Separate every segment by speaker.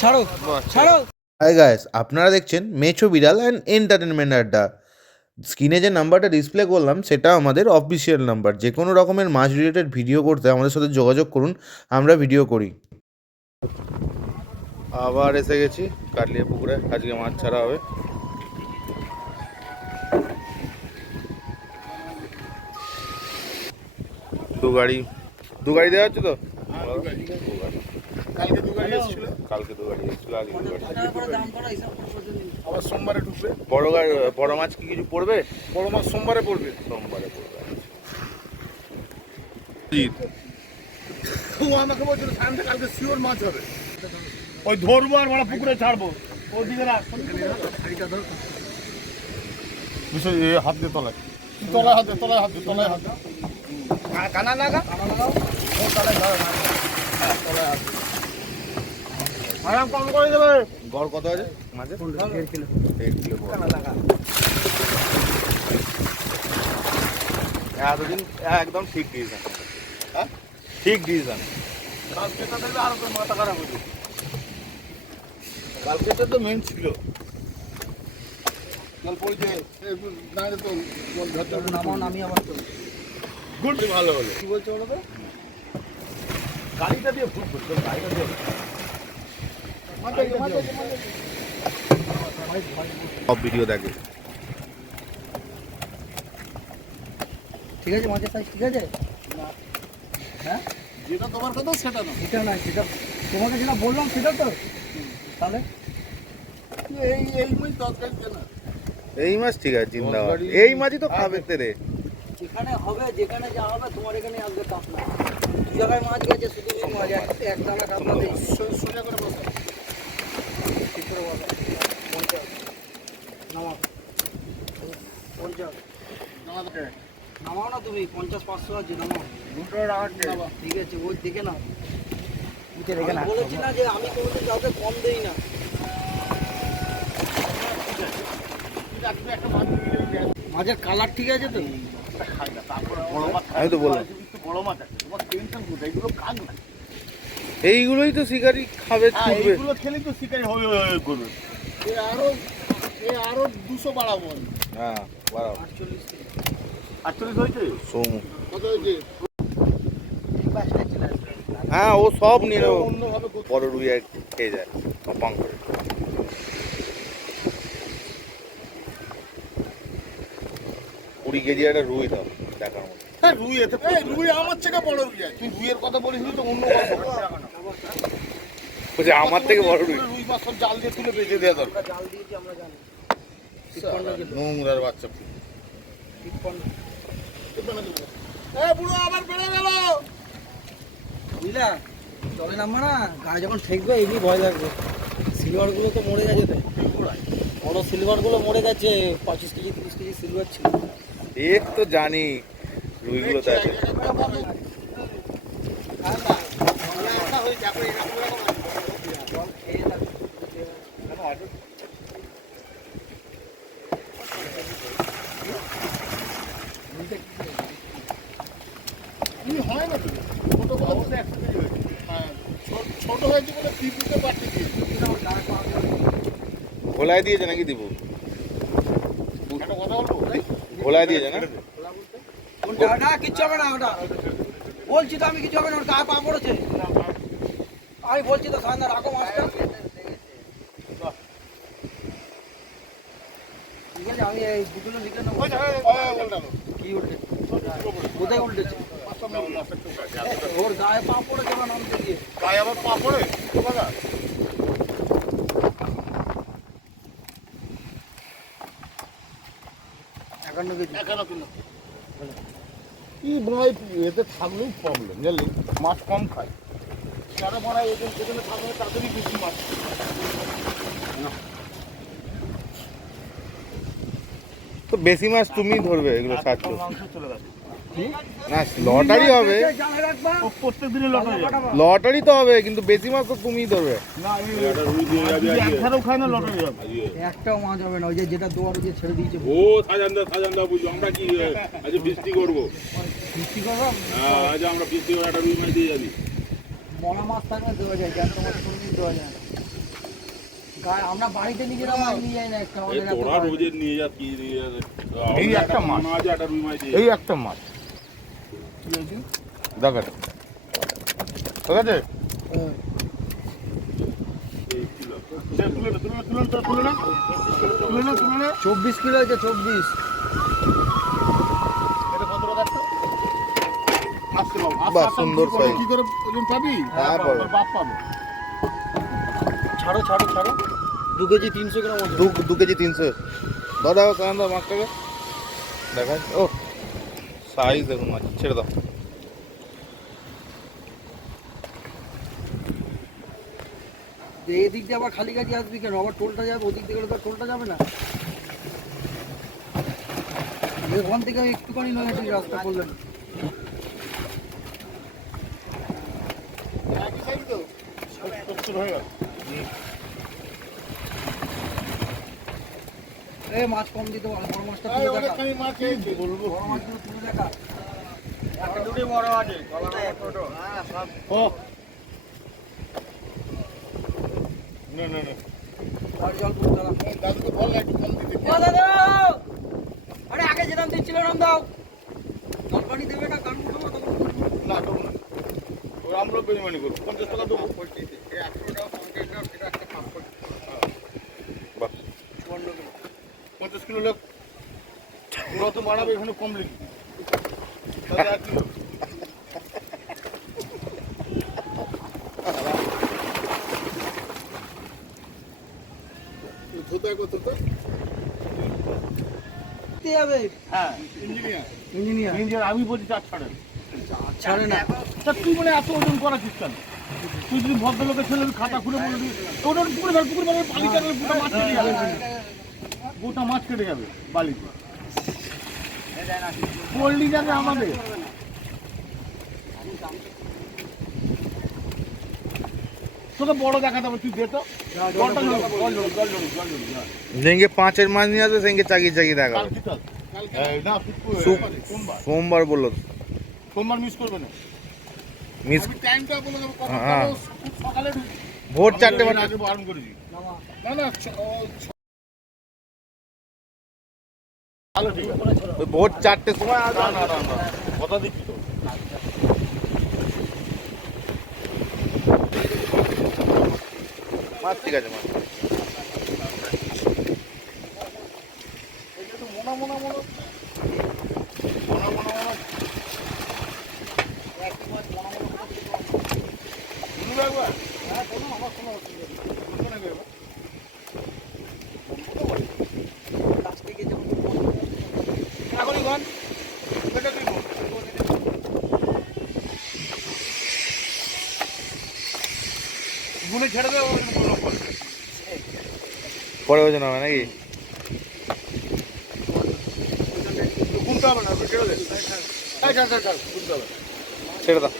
Speaker 1: ছাড়ো। ছাড়ো।
Speaker 2: Hi guys আপনারা দেখছেন মেছো বিড়াল অ্যান্ড এন্টারটেনমেন্ট আড্ডা স্ক্রিনে যে নাম্বারটা ডিসপ্লে করলাম সেটা আমাদের অফিসিয়াল নাম্বার। যে কোনো রকমের মাছ রিলেটেড ভিডিও করতে আমাদের সাথে যোগাযোগ করুন আমরা ভিডিও করি। আবার এসে গেছি কাটলিয়া পুকুরে। আজকে মাছ ছাড়া হবে। দু গাড়ি। দু গাড়ি দেওয়া হচ্ছে তো?
Speaker 3: কালকে দু গাড়ি এসেছিল।
Speaker 2: কালকে দু গাড়ি এসেছিল আগে দু গাড়ি।
Speaker 3: আবার সোমবারে ঢুকবে।
Speaker 2: বড় গাড়ি বড় মাছ কি কিছু পড়বে?
Speaker 3: বড় মাছ সোমবারে পড়বে।
Speaker 2: সোমবারে পড়বে
Speaker 3: ও আমাকে বলছিল সামনে কালকে শিওর মাছ হবে। ওই ধরবো আর বড় পুকুরে ছাড়বো। ওদিকে রাখ। বিষয় হাত দিয়ে তলায়। তলায় হাত দিয়ে তলায় হাত দিয়ে তলায় হাত দিয়ে কানা লাগা আরাম কম করে দেবে।
Speaker 2: গড় কত আছে? মাঝে?
Speaker 1: দেড় কিলো
Speaker 2: দেড় কিলো। এতদিন একদম ঠিক ডিসিশন
Speaker 3: হ্যাঁ?
Speaker 2: ঠিক ডিসিশন
Speaker 3: কালকে তো দেখবে আরও মাথা খারাপ হয়ে যাবে। কালকে তো মেন ছিল। কাল পড়ছে না রে তো জল ধরতে হবে
Speaker 1: নামি আবার তো
Speaker 3: গুড ভালো হলো।
Speaker 1: কি বলছো বলো তো?
Speaker 3: গাড়িটা দিয়ে ভুল করছ গাড়িটা দিয়ে।
Speaker 2: সব ভিডিও দেখে
Speaker 1: ঠিক আছে মাছের সাইজ ঠিক আছে হ্যাঁ
Speaker 3: যেটা তোমার কথা সেটা না
Speaker 1: এটা না সেটা তোমাকে যেটা বললাম সেটা তো তাহলে
Speaker 3: এই এই মাছ দশ না
Speaker 2: এই মাছ ঠিক আছে জিন্দা
Speaker 3: দশ গাড়ি-
Speaker 2: এই মাছই তো খাবে তেরে
Speaker 1: যেখানে হবে যেখানে যা হবে তোমার এখানে আসবে কাপলা দু জায়গায় মাছ গেছে শুধু মাছ এক- দানা দেই
Speaker 3: সোজা করে বসো
Speaker 1: ঠিক করে বলো পঞ্চাশ নামাও না তুমি পঞ্চাশ পাঁচশো আছে নামাও ঠিক আছে ওই দেখে নাও বলেছি না যে আমি কোনোদিন কাউকে কম দেই না
Speaker 3: একটা মাছ
Speaker 1: মাছের কালার ঠিক আছে তো
Speaker 3: খাই তারপরে বড় মাছ
Speaker 2: আমি তো বললাম।
Speaker 3: একটু বড় মাছ আছে। তোমার টেনশন কোথায়? এগুলো খান না
Speaker 2: এইগুলোই তো শিকারি খাবে
Speaker 3: হ্যাঁ,
Speaker 2: ছুটবে।
Speaker 3: এইগুলো খেলেই তো শিকারি হবে করবে। এ আরও এ আরও দুশো বাড়াবো
Speaker 2: হ্যাঁ বাড়াও।
Speaker 1: আটচল্লিশ থেকে।
Speaker 3: আটচল্লিশ হয়েছে?
Speaker 2: সোমু
Speaker 3: কত হয়েছে?
Speaker 2: হ্যাঁ ও সব নিয়ে বড় রুই আর খেয়ে যায় পাং করে। কুড়ি কেজি একটা রুই দাও দেখার মতো।
Speaker 3: হ্যাঁ রুই এতে রুই আমার থেকে বড় রুই তুই রুইয়ের কথা বলিস তো অন্য কথা
Speaker 2: বলছে আমার থেকে বড় রুই
Speaker 3: রুই মাছ সব জাল দিয়ে তুলে বেঁচে দেওয়া দরকার
Speaker 1: জাল দিয়েছি আমরা জানি
Speaker 3: নোংরার বাচ্চা
Speaker 1: তিপ্পান্ন
Speaker 3: বুড়ো আবার বেড়ে গেল
Speaker 1: বুঝলা জলে নামবো না গায়ে যখন ঠেকবে এমনি ভয় লাগবে সিলভারগুলো তো মরে গেছে তো বড় সিলভারগুলো মরে গেছে পঁচিশ কেজি তিরিশ কেজি সিলভার ছিল
Speaker 2: এক তো জানি রুইগুলো তো আছে
Speaker 3: হয় না ছোট হয়েছে হ্যাঁ, বলে
Speaker 2: ভোলায় দিয়েছে নাকি দিব
Speaker 3: একটা কথা বলব
Speaker 2: ভোলায় দিয়েছে না?
Speaker 1: কিচ্ছু হবে না ওটা। বলছি তো আমি কিছু হবে না গায়ে পা পড়েছে। আমি বলছি তো সান্দার রাখো মাছটা ঠিক আছে আমি এই দুটো লিখে নেব
Speaker 3: ওই দেখো, ওই বলটা তো।
Speaker 1: ওর গায়ে পা
Speaker 3: আবার পা পড়ে এখানে কি এতে থাকলেও প্রবলেম জানলি মাছ কম খায় যারা এদের যেখানে থাকবে তাদেরই বেশি মাছ
Speaker 2: তো বেশি মাছ তুমি ধরবে এগুলো সাতশো না লটারি হবে।
Speaker 3: লটারি
Speaker 2: তো হবে কিন্তু বেশি মাছ তো তুমিই ধরবে।
Speaker 3: না একধারেও খায় না লটারি
Speaker 1: একটাও মাছ হবে না ওই যে যেটা দোয়ার যে ছেড়ে দিয়েছে।
Speaker 4: ও সাজান্দা সাজান্দা বুঝো আমরা কি আজ বৃষ্টি করব?
Speaker 1: বৃষ্টি করব?
Speaker 4: হ্যাঁ আজ আমরা বৃষ্টি করে একটা রুই মাছ দিয়ে যাবি।
Speaker 1: মরা মাছ থাকলে দেওয়া যায় জ্যান্ত মাছ দেওয়া যায়। আমরা বাড়িতে নিজেরা মাছ নিয়ে যাই না একটা
Speaker 4: তোরা। রোজের নিয়ে যা কি নিয়ে
Speaker 3: এই একটা মাছ। এই একটা মাছ। ঠিক আছে।
Speaker 1: চব্বিশ কিলো হয়েছে চব্বিশ।
Speaker 2: সুন্দর
Speaker 3: কি করে- পাবি?
Speaker 2: হ্যাঁ,
Speaker 3: বাপ পাবে।
Speaker 1: ছাড়ো ছাড়ো ছাড়ো। দু কেজি তিনশো গ্রাম
Speaker 2: দু দু কেজি তিনশো। দাও দাও কারণ দাও মাছটাকে দেখায় ও সাইজ দেখুন মাছ ছেড়ে দাও।
Speaker 1: এদিক দিয়ে আবার খালি গাড়ি আসবি কেন? আবার টোলটা যাবে ওদিক দিয়ে গেলে তো আর টোলটা যাবে না। এখান থেকে একটুখানি নয় হেঁটে রাস্তা করলেন
Speaker 3: হয়ে গেল।
Speaker 1: এ মাছ কম দিতে পারো বড় মাছটা তুলে দেখা
Speaker 3: অনেকখানি মাছ খেয়েছি, বলব।
Speaker 1: বড় মাছগুলো তুলে দেখা
Speaker 3: ও। না, না, না।
Speaker 1: আর জল তুলতে দাঁড়া
Speaker 3: এই দাদুকে বল না, একটু কম দিতে।
Speaker 1: ও দাদা আরে আগে যেতাম দিচ্ছিল দাও জল দেবে না তখন
Speaker 3: না, দেবো না। ওই আমরাও বেইমানি করব। পঞ্চাশ টাকা দেবো।
Speaker 2: বাহ
Speaker 1: চুয়ান্ন কিলো
Speaker 3: পঞ্চাশ কিলো লোক ওরা তো বাড়াবে এখানে কম লিখি তাহলে হ্যাঁ ইঞ্জিনিয়ার।
Speaker 1: ইঞ্জিনিয়ার।
Speaker 3: ইঞ্জিনিয়ার আমি বলছি চার ছাড়েন।
Speaker 1: ছাড়ে না।
Speaker 3: তা তুই মানে এত ওজন করা চিস কেন? তুই যদি ভদ্রলোকের ছেলে খাতা খুলে বলে দিবি ওটা পুকুরে ধর পুকুরে মানে গোটা মাছ যাবে গোটা মাছ কেটে যাবে বালিতে। পল্লি যাবে আমাদের। তোকে বড় দেখাতে হবে তুই দে তো।
Speaker 2: যেঙ্গে পাঁচের মাছ নিয়ে আসবে সেঙ্গে
Speaker 3: না, শুক্র-
Speaker 2: শুক-
Speaker 3: সোমবার।
Speaker 2: বলল তো।
Speaker 3: সোমবার মিস করবে না।
Speaker 2: মিস
Speaker 3: টাইমটা বলে দেবো কখন
Speaker 2: হ্যাঁ।
Speaker 3: সকালে
Speaker 2: ভোর চারটে বাজে।
Speaker 3: আগে বারণ করেছি। না না ঠিক আছে
Speaker 2: ভোর চারটের সময় আসবে
Speaker 3: না না না না কথা দিচ্ছি তো।
Speaker 2: মাছ ঠিক আছে মাছ
Speaker 3: মোনা মোনা মোনা মোনা মোনা শুনবে একবার? হ্যাঁ, শোনো, আমার শোনো, অসুবিধা নেই। শুনবে নাকি একবার?
Speaker 1: কাছ থেকে যেমন
Speaker 3: এখনই গান। এটা তুই বল। গুনে ছেড়ে দেবে
Speaker 2: পরে ওজন হবে নাকি?
Speaker 3: গুনতে হবে না ছেড়ে দে গুনতে হবে।
Speaker 2: ছেড়ে দাও।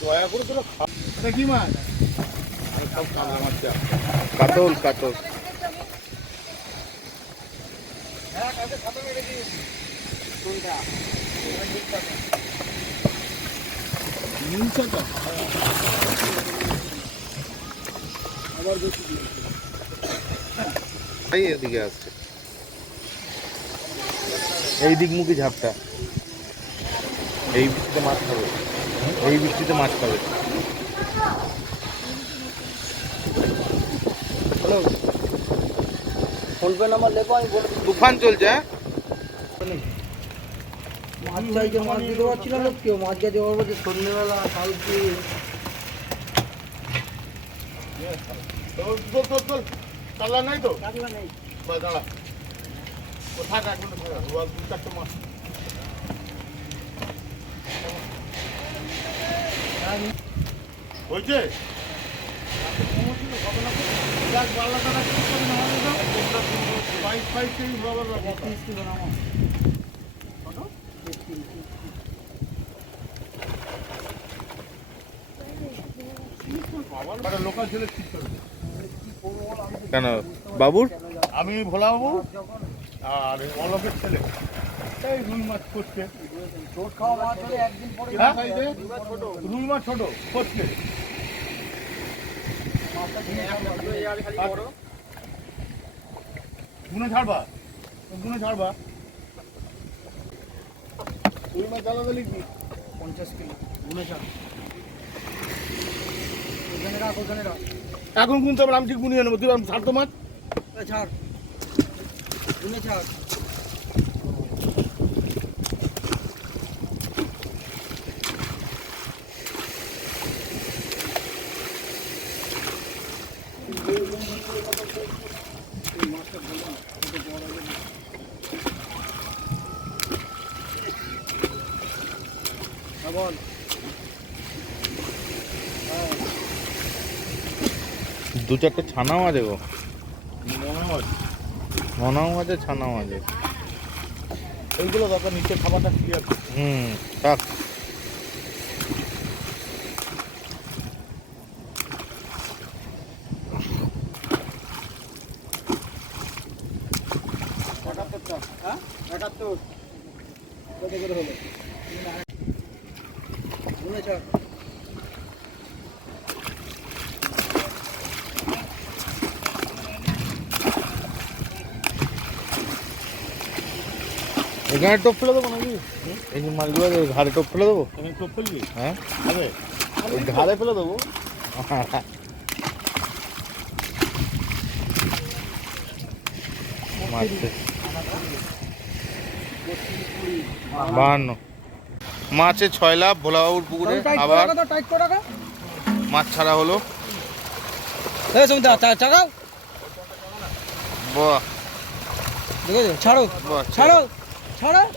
Speaker 3: দয়া করে তোরা খা কি মাছ।
Speaker 2: কাতল কাতল।
Speaker 1: হ্যাঁ কাছে খাতা মেরে দিয়েছি কোনটা?
Speaker 2: এদিকে আসছে এই দিক মুখী ঝাপটা। এই বৃষ্টিতে মাছ খাবে। এই বৃষ্টিতে মাছ খাবে।
Speaker 1: হ্যালো ফোনপে নাম্বার লেখো আমি বলে।
Speaker 2: তুফান চলছে হ্যাঁ?
Speaker 1: চাইছে মাছ দিতে পারছিল না কেউ মাছ গাছে বলব যে সন্ধ্যেবেলা কালকে
Speaker 3: কাল্লা নাই তো
Speaker 1: কাটলা নেই
Speaker 3: দাঁড়া ও আর দু চারটে মাছ হয়েছে? বাইশ বাইশ কেজি বরাবর রাখো।
Speaker 1: তিরিশ কিলো নামো
Speaker 3: কত? একটা লোকাল ছেলে ঠিক করে দে।
Speaker 2: কেন বাবুর?
Speaker 3: আমি ভোলা বাবু আর অলোকের ছেলে। এই মাছ করছে? রুই মাছ ছোট করছে। গুনে ছাড়বা গুনে ছাড়বা। রুই মাছ আলাদা লিখবি?
Speaker 1: পঞ্চাশ কিলো গুনে ছাড় ওখানে রাখ ওখানে রাখ
Speaker 3: এখন হবে আমি ঠিক বুনিয়ে নেব তুই ছাড় তো
Speaker 1: মাছ ছাড়। ছাড়।
Speaker 2: দু চারটে ছানাও আছে গো। মনাও আছে। ছানাও আছে।
Speaker 3: এইগুলো দরকার নিচে খাবারটা ক্লিয়ার
Speaker 2: হুম থাক
Speaker 1: একাত্তরটা হ্যাঁ? একাত্তর কত করে হলো?
Speaker 2: এখানে টোপ ফেলে দেবো নাকি? এই যে মাছগুলো ঘাড়ে টোপ ফেলে দেবো?
Speaker 3: তুমি টোপ ফেলবি?
Speaker 2: হ্যাঁ। ওই ঘাড়ে ফেলে দেবো। বাহান্ন। মাছে ছয় লাভ ভোলাবাবুর পুকুরে আবার মাছ ছাড়া হলো। বাহ।
Speaker 1: ছাড়ো।
Speaker 2: বাহ
Speaker 1: ছাড়ো। ছাড়ো